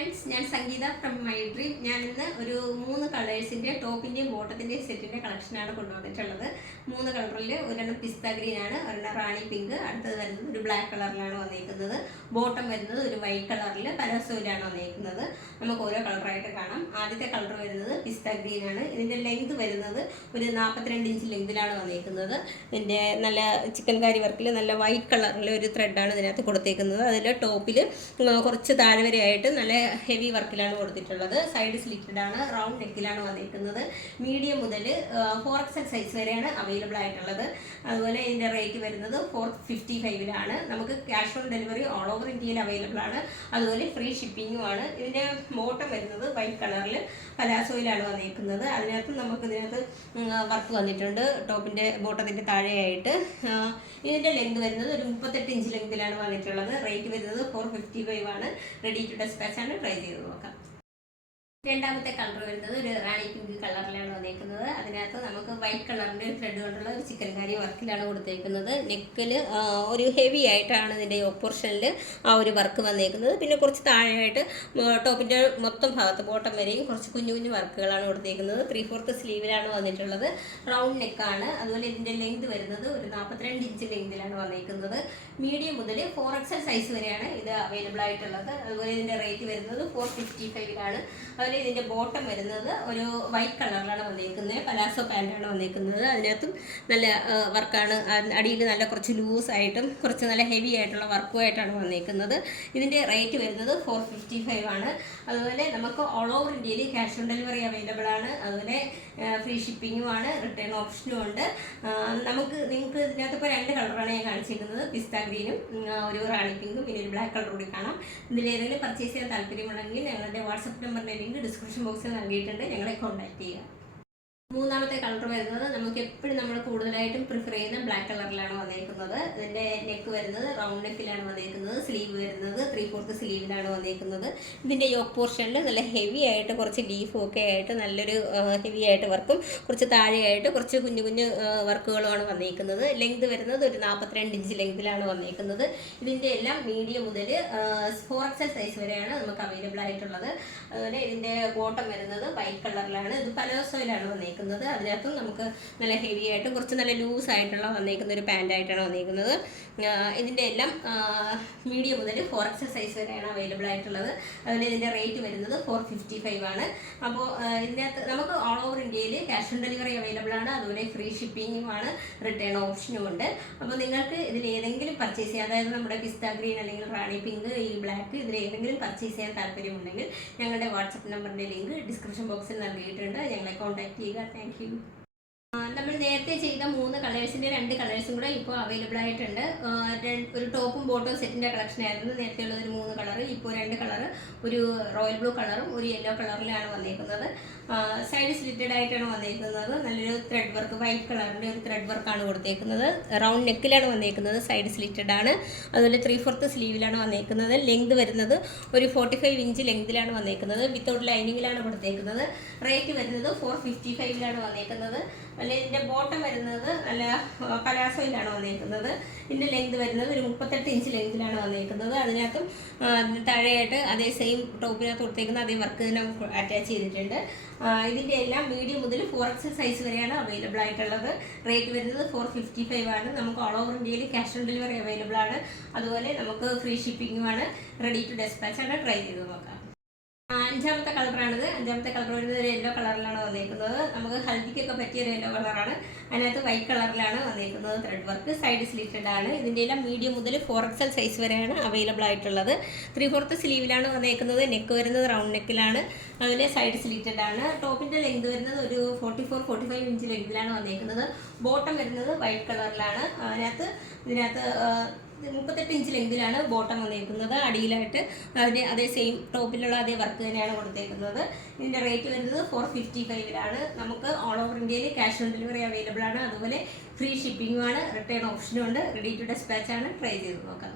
Friends, ഞാൻ സംഗീത from my dream. ഞാൻ ഇന്ന് ഒരു 3 കളേഴ്സിൻ്റെ ടോപ്പിൻ്റെയും ബോട്ടത്തിൻ്റെയും സെറ്റിൻ്റെ കളക്ഷനാണ് കൊണ്ടുവന്നിട്ടുള്ളത്. 3 കളറിൽ ഒരെണ്ണം പിസ്ത ഗ്രീൻ ആണ്, ഒരെണ്ണം റാണി പിങ്ക്, അടുത്തത് വരുന്നത് ഒരു ബ്ലാക്ക് കളറിലാണ് വന്നിരിക്കുന്നത്. ബോട്ടം വരുന്നത് ഒരു വൈറ്റ് കളറിൽ പലാസോയിലാണ് വന്നിരിക്കുന്നത്. നമുക്ക് ഓരോ കളറായിട്ട് കാണാം. ആദ്യത്തെ കളർ വരുന്നത് പിസ്ത ഗ്രീൻ ആണ്. ഇതിൻ്റെ ലെങ്ത് വരുന്നത് ഒരു 42 ഇഞ്ച് ലെങ്തിലാണ് വന്നിരിക്കുന്നത്. ഇതിൻ്റെ നല്ല ചിക്കൻ കാരി വർക്കിൽ നല്ല വൈറ്റ് കളറിൽ ഒരു ത്രെഡാണ് ഇതിനകത്ത് കൊടുത്തേക്കുന്നത്. അതിൽ ടോപ്പിൽ കുറച്ച് താഴെ വരെയായിട്ട് നല്ല ഹെവി വർക്കിലാണ് കൊടുത്തിട്ടുള്ളത്. സൈഡ് സ്ലിറ്റഡ് ആണ്, റൗണ്ട് നെക്കിലാണ് വന്നിരിക്കുന്നത്. മീഡിയം മുതൽ 4XL സൈസ് വരെയാണ് അവൈലബിൾ ആയിട്ടുള്ളത്. അതുപോലെ ഇതിൻ്റെ റേറ്റ് വരുന്നത് 455 നമുക്ക് cash on delivery all over ഇന്ത്യയിൽ അവൈലബിൾ ആണ്. അതുപോലെ ഫ്രീ ഷിപ്പിങ്ങും ആണ്. ഇതിൻ്റെ ബോട്ടം വരുന്നത് വൈറ്റ് കളറിൽ പലാസോയിലാണ് വന്നിരിക്കുന്നത്. ഇതിനകത്ത് വർക്ക് വന്നിട്ടുണ്ട് ടോപ്പിൻ്റെ ബോട്ടത്തിൻ്റെ താഴെയായിട്ട്. ഇതിൻ്റെ ലെങ്ത് വരുന്നത് ഒരു 38 ഇഞ്ച് ലെങ്തിലാണ് വന്നിട്ടുള്ളത്. റേറ്റ് വരുന്നത് 455 റെഡി ടു ഡെസ്പാച്ച് ആണ്. ട്രൈ ചെയ്ത് നോക്കാം. രണ്ടാമത്തെ കളർ വരുന്നത് ഒരു റാണി പിങ്ക് കളറിലാണ് വന്നിരിക്കുന്നത്. അതിനകത്ത് നമുക്ക് വൈറ്റ് കളറിൻ്റെ ത്രെഡ് കൊണ്ടുള്ള ഒരു ചിക്കൻ കാരി വർക്കിലാണ് കൊടുത്തേക്കുന്നത്. നെക്കിൽ ഒരു ഹെവി ആയിട്ടാണ് ഇതിൻ്റെ പോർഷനിൽ ആ ഒരു വർക്ക് വന്നിരിക്കുന്നത്. പിന്നെ കുറച്ച് താഴെയായിട്ട് ടോപ്പിൻ്റെ മൊത്തം ഭാഗത്ത് ബോട്ടം വരെയും കുറച്ച് കുഞ്ഞു കുഞ്ഞു വർക്കുകളാണ് കൊടുത്തേക്കുന്നത്. 3/4 സ്ലീവിലാണ് വന്നിട്ടുള്ളത്. റൗണ്ട് നെക്കാണ്. അതുപോലെ ഇതിൻ്റെ ലെങ്ത് വരുന്നത് ഒരു 42 ഇഞ്ച് ലെങ്തിലാണ് വന്നിരിക്കുന്നത്. മീഡിയം മുതൽ 4XL സൈസ് വരെയാണ് ഇത് അവൈലബിൾ ആയിട്ടുള്ളത്. അതുപോലെ ഇതിൻ്റെ റേറ്റ് വരുന്നത് 455 അതുപോലെ ഇതിൻ്റെ ബോട്ടം വരുന്നത് ഒരു വൈറ്റ് കളറിലാണ് വന്നിരിക്കുന്നത്. പലാസോ പാൻറ്റാണ് വന്നിരിക്കുന്നത്. അതിനകത്തും നല്ല വർക്കാണ്. അടിയിൽ നല്ല കുറച്ച് ലൂസായിട്ടും കുറച്ച് നല്ല ഹെവി ആയിട്ടുള്ള വർക്കുമായിട്ടാണ് വന്നിരിക്കുന്നത്. ഇതിൻ്റെ റേറ്റ് വരുന്നത് 455 അതുപോലെ നമുക്ക് ഓൾ ഓവർ ഇന്ത്യയിൽ ക്യാഷ് ഓൺ ഡെലിവറി അവൈലബിൾ ആണ്. അതുപോലെ ഫ്രീ ഷിപ്പിങ്ങും ആണ്, റിട്ടേൺ ഓപ്ഷനും ഉണ്ട്. നിങ്ങൾക്ക് ഇതിനകത്ത് ഇപ്പോൾ 2 കളറാണ് ഞാൻ കാണിച്ചിരിക്കുന്നത്. പിസ്ത ഗ്രീനും ഒരു റാണി പിങ്കും പിന്നെ ഒരു ബ്ലാക്ക് കളർ കൂടി കാണാം. ഇതിലേതെങ്കിലും പർച്ചേസ് ചെയ്യാൻ താല്പര്യമുണ്ടെങ്കിൽ ഞങ്ങളുടെ വാട്സപ്പ് നമ്പറിൻ്റെ ലിങ്ക് ഡിസ്ക്രിപ്ഷൻ ബോക്സിൽ നൽകിയിട്ടുണ്ട്. ഞങ്ങളെ കോൺടാക്ട് ചെയ്യുക. മൂന്നാമത്തെ കളർ വരുന്നത് നമുക്ക് എപ്പോഴും നമ്മൾ കൂടുതലായിട്ടും പ്രിഫർ ചെയ്യുന്ന ബ്ലാക്ക് കളറിലാണ് വന്നിരിക്കുന്നത്. ഇതിൻ്റെ നെക്ക് വരുന്നത് റൗണ്ട് നെക്കിലാണ് വന്നിരിക്കുന്നത്. സ്ലീവ് വരുന്നത് 3/4 സ്ലീവിലാണ് വന്നിരിക്കുന്നത്. ഇതിൻ്റെ യോക്ക് പോർഷനിൽ നല്ല ഹെവി ആയിട്ട് കുറച്ച് ലീഫും ഒക്കെ ആയിട്ട് നല്ലൊരു ഹെവി ആയിട്ട് വർക്കും കുറച്ച് താഴെയായിട്ട് കുറച്ച് കുഞ്ഞു കുഞ്ഞു വർക്കുകളുമാണ് വന്നിരിക്കുന്നത്. ലെങ്ത് വരുന്നത് ഒരു 42 ഇഞ്ച് ലെങ്തിലാണ് വന്നിരിക്കുന്നത്. ഇതിൻ്റെ എല്ലാം മീഡിയം മുതൽ 4XL സൈസ് വരെയാണ് നമുക്ക് അവൈലബിൾ ആയിട്ടുള്ളത്. അതുപോലെ ഇതിൻ്റെ ബോട്ടം വരുന്നത് വൈറ്റ് കളറിലാണ്. ഇത് പലോസോയിലാണ് വന്നിരിക്കുന്നത്. അതിനകത്തും നമുക്ക് നല്ല ഹെവി ആയിട്ടും കുറച്ച് നല്ല ലൂസ് ആയിട്ടുള്ള വന്നിരിക്കുന്ന ഒരു പാൻറ്റായിട്ടാണ് വന്നിരിക്കുന്നത്. ഇതിൻ്റെ എല്ലാം മീഡിയം മുതൽ 4XL സൈസ് വരെയാണ് അവൈലബിൾ ആയിട്ടുള്ളത്. അതുപോലെ ഇതിൻ്റെ റേറ്റ് വരുന്നത് 455 അപ്പോൾ ഇതിനകത്ത് നമുക്ക് ഓൾ ഓവർ ഇന്ത്യയിൽ ക്യാഷ് ഓൺ ഡെലിവറി അവൈലബിൾ ആണ്. അതുപോലെ ഫ്രീ ഷിപ്പിങ്ങും ആണ്, റിട്ടേൺ ഓപ്ഷനും ഉണ്ട്. അപ്പോൾ നിങ്ങൾക്ക് ഇതിൽ ഏതെങ്കിലും പർച്ചേസ് ചെയ്യാം, അതായത് നമ്മുടെ പിസ്ത ഗ്രീൻ അല്ലെങ്കിൽ റാണി പിങ്ക്, ഈ ബ്ലാക്ക്, ഇതിൽ ഏതെങ്കിലും പർച്ചേസ് ചെയ്യാൻ താല്പര്യമുണ്ടെങ്കിൽ ഞങ്ങളുടെ വാട്സപ്പ് നമ്പറിൻ്റെ ലിങ്ക് ഡിസ്ക്രിപ്ഷൻ ബോക്സിൽ നൽകിയിട്ടുണ്ട്. ഞങ്ങളെ കോൺടാക്ട് ചെയ്യുക. Thank you. നമ്മൾ നേരത്തെ ചെയ്ത 3 കളേഴ്സിൻ്റെ 2 കളേഴ്സും കൂടെ ഇപ്പോൾ അവൈലബിൾ ആയിട്ടുണ്ട്. ഒരു ടോപ്പും ബോട്ടവും സെറ്റിൻ്റെ കളക്ഷൻ ആയിരുന്നു നേരത്തെ ഉള്ളത്. ഒരു 3 കളർ, ഇപ്പോൾ 2 കളർ, ഒരു റോയൽ ബ്ലൂ കളറും ഒരു യെല്ലോ കളറിലാണ് വന്നിരിക്കുന്നത്. സൈഡ് സ്ലിറ്റഡ് ആയിട്ടാണ് വന്നിരിക്കുന്നത്. നല്ലൊരു ത്രെഡ് വർക്ക്, വൈറ്റ് കളറിൻ്റെ ഒരു ത്രെഡ് വർക്കാണ് കൊടുത്തേക്കുന്നത്. റൗണ്ട് നെക്കിലാണ് വന്നിരിക്കുന്നത്. സൈഡ് സ്ലിറ്റഡ് ആണ്. അതുപോലെ 3/4 സ്ലീവിലാണ് വന്നിരിക്കുന്നത്. ലെങ്ത് വരുന്നത് ഒരു 45 ഇഞ്ച് ലെങ്തിലാണ് വന്നിരിക്കുന്നത്. വിത്തൗട്ട് ലൈനിങ്ങിലാണ് കൊടുത്തേക്കുന്നത്. റേറ്റ് വരുന്നത് 455 വന്നിരിക്കുന്നത്. അല്ലെ ഇതിൻ്റെ ബോട്ടം വരുന്നത് നല്ല പലാസോയിലാണ് വന്നിരിക്കുന്നത്. ഇതിൻ്റെ ലെങ്ത് വരുന്നത് ഒരു 38 ഇഞ്ച് ലെങ്തിലാണ് വന്നിരിക്കുന്നത്. അതിനകത്തും താഴെയായിട്ട് അതേ സെയിം ടോപ്പിനകത്ത് കൊടുത്തേക്കുന്ന അതേ വർക്ക് തന്നെ അറ്റാച്ച് ചെയ്തിട്ടുണ്ട്. ഇതിൻ്റെ എല്ലാം മീഡിയം മുതൽ 4XL സൈസ് വരെയാണ് അവൈലബിൾ ആയിട്ടുള്ളത്. റേറ്റ് വരുന്നത് 455 നമുക്ക് ഓൾ ഓവർ ഇന്ത്യയിൽ ക്യാഷ് ഓൺ ഡെലിവറി അവൈലബിൾ ആണ്. അതുപോലെ നമുക്ക് ഫ്രീ ഷിപ്പിങ്ങും ആണ്, റെഡി ടു ഡെസ്പാച്ച് ആണ്. ട്രൈ ചെയ്ത് നോക്കാം. അഞ്ചാമത്തെ കളറാണിത്. അഞ്ചാമത്തെ കളർ വരുന്നത് ഒരു യെല്ലോ കളറിലാണ് വന്നിരിക്കുന്നത്. നമുക്ക് ഹൽദിക്കൊക്കെ പറ്റിയ ഒരു യെല്ലോ കളറാണ്. അതിനകത്ത് വൈറ്റ് കളറിലാണ് വന്നിരിക്കുന്നത്. ത്രെഡ് വർക്ക്, സൈഡ് സ്ലിറ്റഡ് ആണ്. ഇതിൻ്റെ എല്ലാം മീഡിയം മുതൽ 4XL സൈസ് വരെയാണ് അവൈലബിൾ ആയിട്ടുള്ളത്. 3/4 സ്ലീവിലാണ് വന്നിരിക്കുന്നത്. നെക്ക് വരുന്നത് റൗണ്ട് നെക്കിലാണ്. അതുപോലെ സൈഡ് സ്ലിറ്റഡ് ആണ്. ടോപ്പിൻ്റെ ലെങ്ത് വരുന്നത് ഒരു 44-45 ഇഞ്ച് ലെങ്തിലാണ് വന്നിരിക്കുന്നത്. ബോട്ടം വരുന്നത് വൈറ്റ് കളറിലാണ്. ഇതിനകത്ത് 38 ഇഞ്ച് ലെങ്തിലാണ് ബോട്ടം വന്നിരിക്കുന്നത്. അടിയിലായിട്ട് അതിൻ്റെ അതേ സെയിം ടോപ്പിലുള്ള അതേ വർക്ക് തന്നെയാണ് കൊടുത്തേക്കുന്നത്. ഇതിൻ്റെ റേറ്റ് വരുന്നത് 455 നമുക്ക് ഓൾ ഓവർ ഇന്ത്യയിൽ ക്യാഷ് ഓൺ ഡെലിവറി അവൈലബിൾ ആണ്. അതുപോലെ ഫ്രീ ഷിപ്പിങ്ങും ആണ്, റിട്ടേൺ ഓപ്ഷനും ഉണ്ട്. റെഡി ടു ഡെസ്പാച്ച് ആണ്. ട്രൈ ചെയ്ത് നോക്കാം.